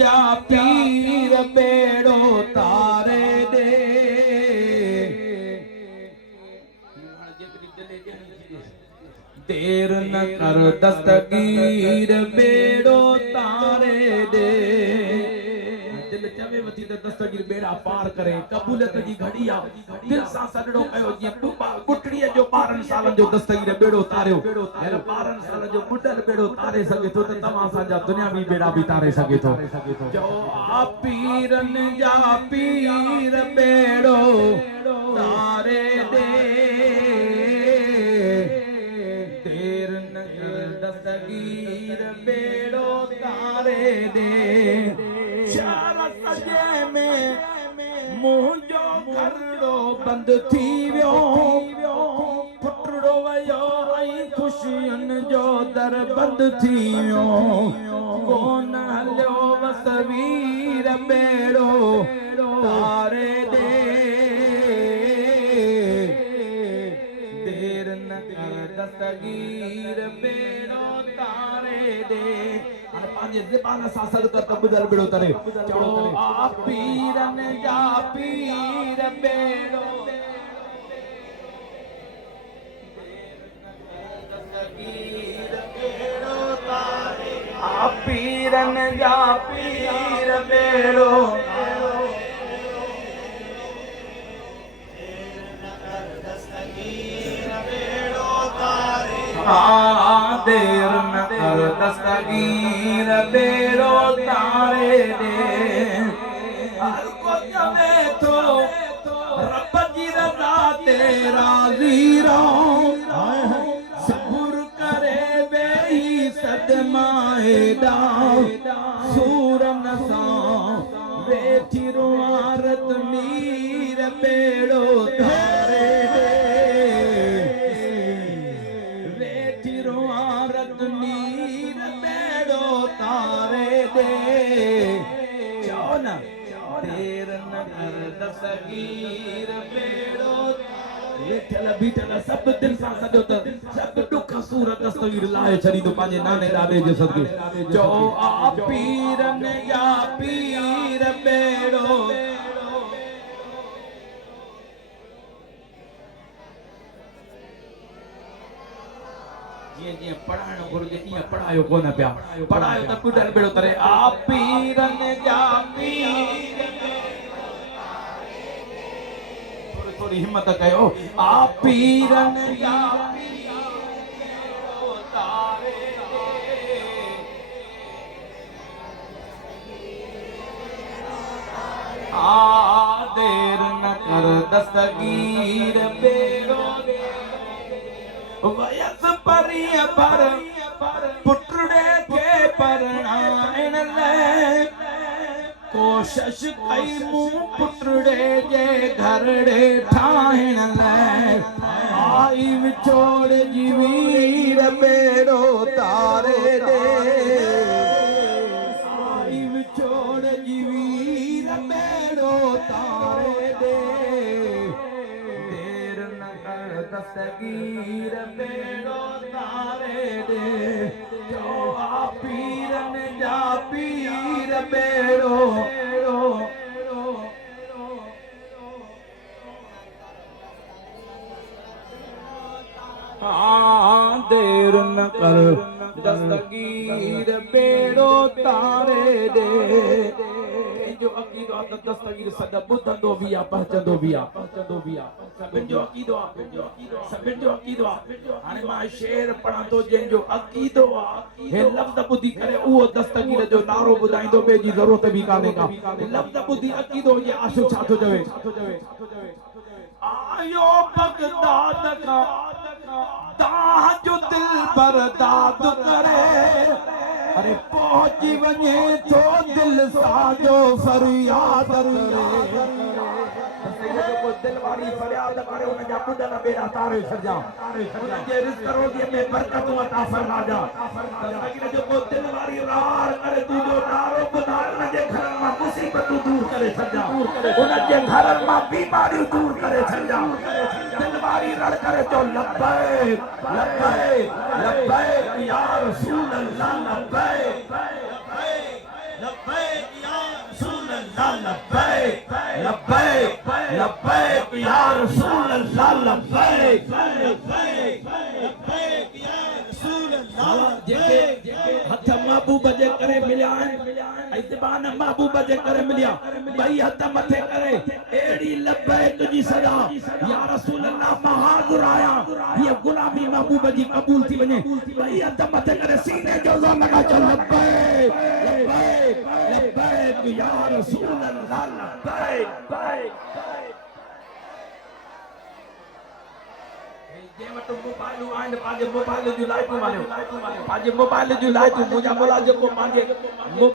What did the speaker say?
जा पीर बेड़ो तारे दे देर न कर दस्तगीर बेड़ो तारे दे दिल चवे वती त दस्तगीर बेड़ा पार करे कबूलियत जी घड़ी आ दिल सां सडड़ो कयो जी पुटड़ीअ जो 12 सालन जो दस्तगीर बेड़ो तारियो यार 12 साल जो बुडल बेड़ो तारे सके थो त तमां असांजा दुनियावी बेड़ा भी तारे सके थो जो आ पीरन जा पीर बेड़ो तारे दे देर न कर दस्तगीर बेड़ो तारे दे सजे में मुंहिंजो घरड़ो बंद थी वियो पुटड़ो वयो ऐं ख़ुशियुनि जो दर बंद थी वियो कोन हलियो वसवीर बेड़ो तारे दे देर न कर दस्तगीर बेड़ो तारे दे पांजे ज़बान सां सदका त ॿुधल बेड़ो तरे चओ आ पीरन जा पीर बेड़ो दस्तगीर बेड़ो तारे आ पीरन जा पीर बेड़ो देर न कर दस्तगीर बेड़ो तारे दे हर को चवे तो रब जी रज़ा ते राज़ी रहो सब्र करे वेही सदमाए ॾा सूरन सां वेठी रुआरत मीर बेड़ो तारे दे देर न कर दस्तगीर बेड़ो वेठल बीठल सब दिल सां सॼो त सब दुख सूर दस्तगीर लाहे छॾींदो पंहिंजे नाने ॾाॾे जे सदके चओ आ पीरन या पीर बेड़ो जीअं पढ़ाइणो घुरिजे ईअं पढ़ायो कोन पिया पढ़ायो त ॿुधल बेड़ो तरे आ पीरन जा पीर थोड़ी हिम्मत कयो आ पीरन जा पीर तारे आ देर न कर दस्तगीर बेड़ो वयस परीअ पर पुटड़े के परणाइण लाइ कोशिश कई मूं पुटड़े जे घरड़े ठाहिण लाइ आई विछोड़ जी वीर बेड़ो तारे दे आई विछोड़ जी वीर बेड़ो तारे दे देर न कर दस्तगीर बेड़ो तारे दे जो आ पीरन जा पीर बेड़ो देर न कर दस्तगीर बेड़ो तारे दे जो अकीदो त दस्तगीर सद ॿुधंदो बि आहे पहचंदो बि आहे सभिनि जो अकीदो आहे सभिनि जो अकीदो आहे हाणे मां शेर पढ़ां थो जंहिंजो अकीदो आहे हे लफ़्ज़ ॿुधी करे उहो दस्तगीर जो नारो ॿुधाईंदो ॿिए जी ज़रूरत बि कान्हे का लफ़्ज़ ॿुधी अकीदो जे आशू छा थो चवे आयो बगदाद का दाह जो दिल बर्दाद करे अरे पहुंची वञे तो दिल साजो फरियाद करे जेको दिल वारी फरियाद करे उन जा ॿुधल बेड़ा तारे छॾिजां उन जे रिज़्क़ रोज़ीअ में बरकतूं अता फरमा जा जेको दिल वारी रार करे तुंहिंजो नारो ॿुधाए उन जे घरनि मां मुसीबतूं दूर करे छॾिजां उन जे घरनि मां बीमारियूं दूर करे छॾिजां दिल वारी रड़ करे चओ लब्बैक लब्बैक लब्बैक या रसूल अल्लाह लब्बैक लब्बैक लब्बैक लब्बैक लब्बैक या रसूल अल्लाह लब्बैक लब्बैक लब्बैक या रसूल अल्लाह जेके हथ महबूब जे करे मिलिया ऐतबान महबूब जे करे मिलिया भाई हथ मथे करे एड़ी लब्बैक जी सदा या रसूल अल्लाह मां हाज़िर आया ये गुलामी महबूब जी कबूल थी वने भाई हथ मथे करे सीने जो ज़ोर लगा चल लब्बैक लब्बैक लब्बैक या रसूल अल्लाह लब्बैक जे वटि मोबाइलूं आहिनि पंहिंजे मोबाइल जूं लाइटूं मारियो पंहिंजे मोबाइल जूं लाइटूं मुंहिंजा मोला जेको पंहिंजे